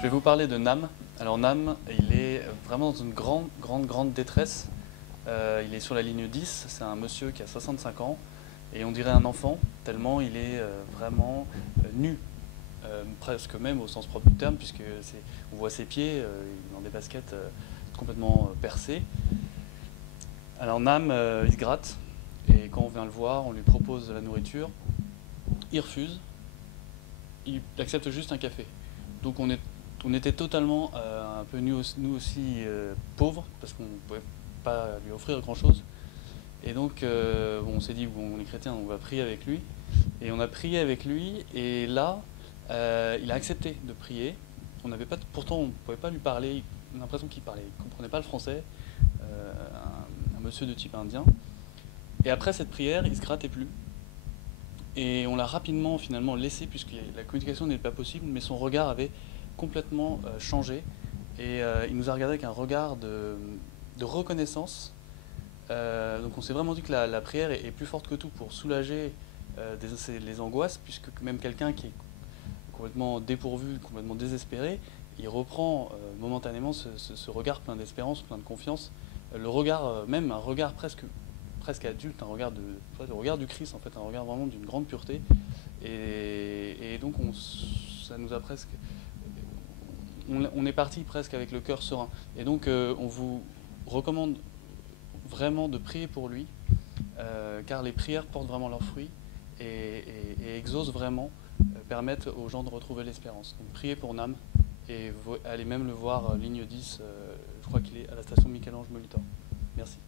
Je vais vous parler de Nam. Alors Nam, il est vraiment dans une grande détresse. Il est sur la ligne 10, c'est un monsieur qui a 65 ans et on dirait un enfant, tellement il est vraiment nu, presque même au sens propre du terme, puisque on voit ses pieds, il est dans des baskets complètement percées. Alors Nam, il se gratte, et quand on vient le voir, on lui propose de la nourriture, il refuse, il accepte juste un café. Donc on était totalement un peu nous aussi pauvres, parce qu'on ne pouvait pas lui offrir grand-chose. Et donc bon, on s'est dit, bon, on est chrétien, on va prier avec lui. Et on a prié avec lui, et là, il a accepté de prier. Pourtant, on ne pouvait pas lui parler, on a l'impression qu'il parlait, il ne comprenait pas le français, un monsieur de type indien. Et après cette prière, il ne se grattait plus. Et on l'a rapidement finalement laissé, puisque la communication n'était pas possible, mais son regard avait complètement changé. Et il nous a regardé avec un regard de reconnaissance. Donc on s'est vraiment dit que la prière est plus forte que tout pour soulager les angoisses, puisque même quelqu'un qui est complètement dépourvu, complètement désespéré, il reprend momentanément ce regard plein d'espérance, plein de confiance. Le regard, même un regard presque adulte, le regard du Christ en fait, un regard vraiment d'une grande pureté. Et donc ça nous a presque, on est parti presque avec le cœur serein. Et donc on vous recommande vraiment de prier pour lui, car les prières portent vraiment leurs fruits et exaucent vraiment, permettent aux gens de retrouver l'espérance. Donc priez pour Nam et allez même le voir ligne 10, je crois qu'il est à la station Michel-Ange Molitor. Merci.